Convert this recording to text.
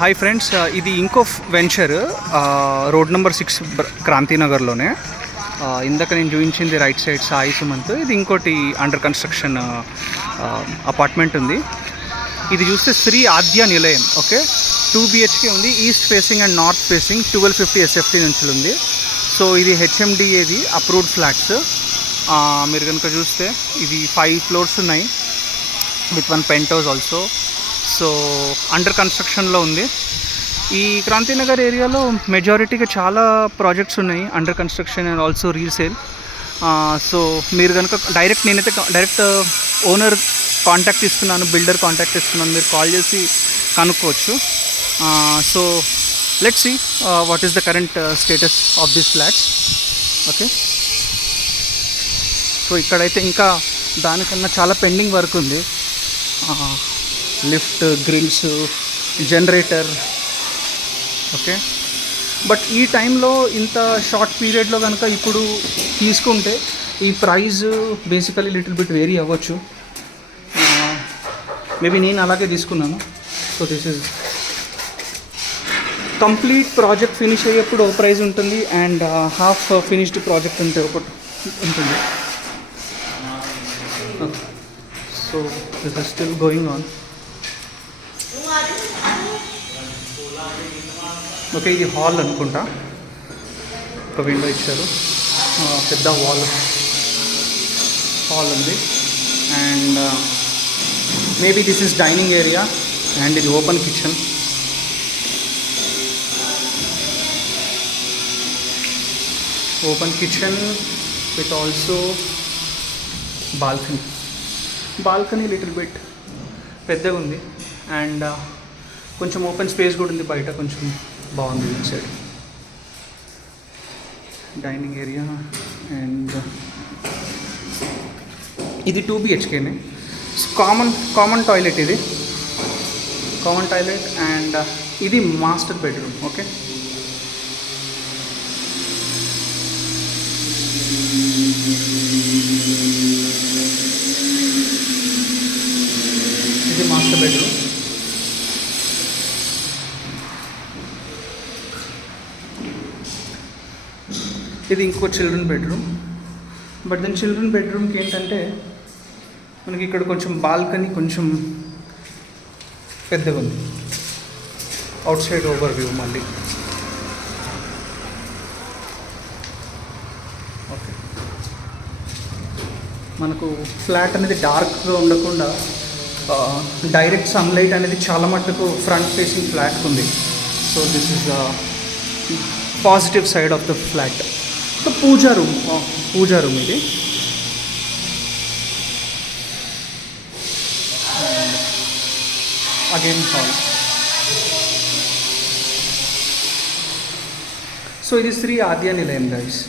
Hi friends, ఇది ఇంకో venture road number 6 క్రాంతినగర్లోనే. ఇందాక నేను చూపించింది రైట్ సైడ్ సాయి సుమంత్. ఇది ఇంకోటి అండర్ కన్స్ట్రక్షన్ అపార్ట్మెంట్ ఉంది. ఇది చూస్తే శ్రీ ఆద్య నిలయం. ఓకే, 2 BHK ఉంది. East facing and north facing 1250 SFT నుంచి ఉంది. సో ఇది HMDAది అప్రూవ్డ్ ఫ్లాట్స్. మీరు కనుక చూస్తే ఇది 5 ఫ్లోర్స్ ఉన్నాయి with 1 penthouse also. So under కన్స్ట్రక్షన్లో ఉంది. ఈ క్రాంతినగర్ ఏరియాలో మెజారిటీగా చాలా ప్రాజెక్ట్స్ ఉన్నాయి under construction and also resale. So మీరు కనుక నేనైతే డైరెక్ట్ ఓనర్ కాంటాక్ట్ ఇస్తున్నాను, బిల్డర్ కాంటాక్ట్ ఇస్తున్నాను, మీరు కాల్ చేసి కనుక్కోవచ్చు. So let's see what is the current status of this flats. Okay, so ఇక్కడైతే ఇంకా దానికన్నా చాలా పెండింగ్ వర్క్ ఉంది. Lift, grills, generator. Okay, but ఈ టైంలో ఇంత షార్ట్ పీరియడ్లో కనుక ఇప్పుడు తీసుకుంటే ఈ price basically little bit vary అవ్వచ్చు. మేబీ నేను అలాగే తీసుకున్నాను. So this is complete project finish అయ్యేప్పుడు ఒక ప్రైస్ ఉంటుంది, అండ్ హాఫ్ ఫినిష్డ్ ప్రాజెక్ట్ ఉంటే ఒకటి ఉంటుంది. So this is still going on. Okay, ఇది హాల్ అనుకుంటా. ఒక విండో ఇచ్చారు, పెద్ద హాల్ ఉంది. And maybe this is dining area, and ఇది open kitchen. Open kitchen with also balcony little bit పెద్దగా ఉంది, అండ్ కొంచెం ఓపెన్ స్పేస్ కూడా ఉంది బయట. కొంచెం బాగుంది inside. Dining area, and ఇది 2 BHKనే. కామన్ టాయిలెట్, ఇది కామన్ టాయిలెట్. అండ్ ఇది మాస్టర్ బెడ్రూమ్. ఓకే, ఇది మాస్టర్ బెడ్రూమ్. ఇది ఇంకో children bedroom. But then children బెడ్రూమ్కి ఏంటంటే మనకి ఇక్కడ కొంచెం బాల్కనీ కొంచెం పెద్దగా ఉంది. అవుట్ సైడ్ ఓవర్ వ్యూ మళ్ళీ. ఓకే, మనకు ఫ్లాట్ అనేది డార్క్గా ఉండకుండా డైరెక్ట్ సన్లైట్ అనేది చాలా మట్టుకు ఫ్రంట్ ఫేసింగ్ ఫ్లాట్కి ఉంది. So this is the positive side of the flat. So puja room ఇది. Again hall. సో ఇది శ్రీ ఆద్య నిలయం గైస్.